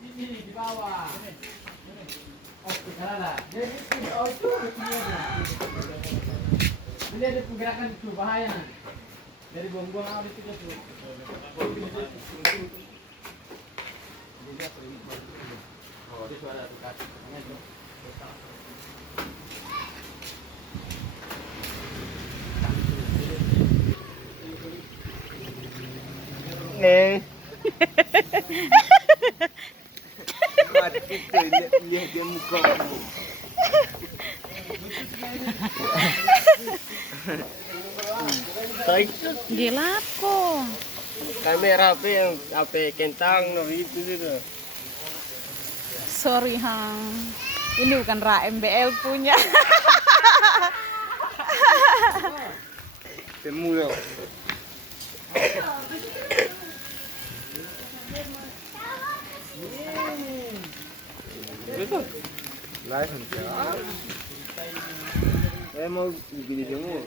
Ini di bawah. Oh, sekarang lah. Jadi oh itu ini ada pergerakan itu bahaya nanti. Dari buang-buang awal itu tuh. Oh, di suara tuh kaki itu. Neng. Mati itu lihat dia muka. Gila kok. Kamera apa yang apa kentang no itu itu. Sorry Hang. Ini bukan MBL punya. Temu yo. Live kan? Saya mau gini semua.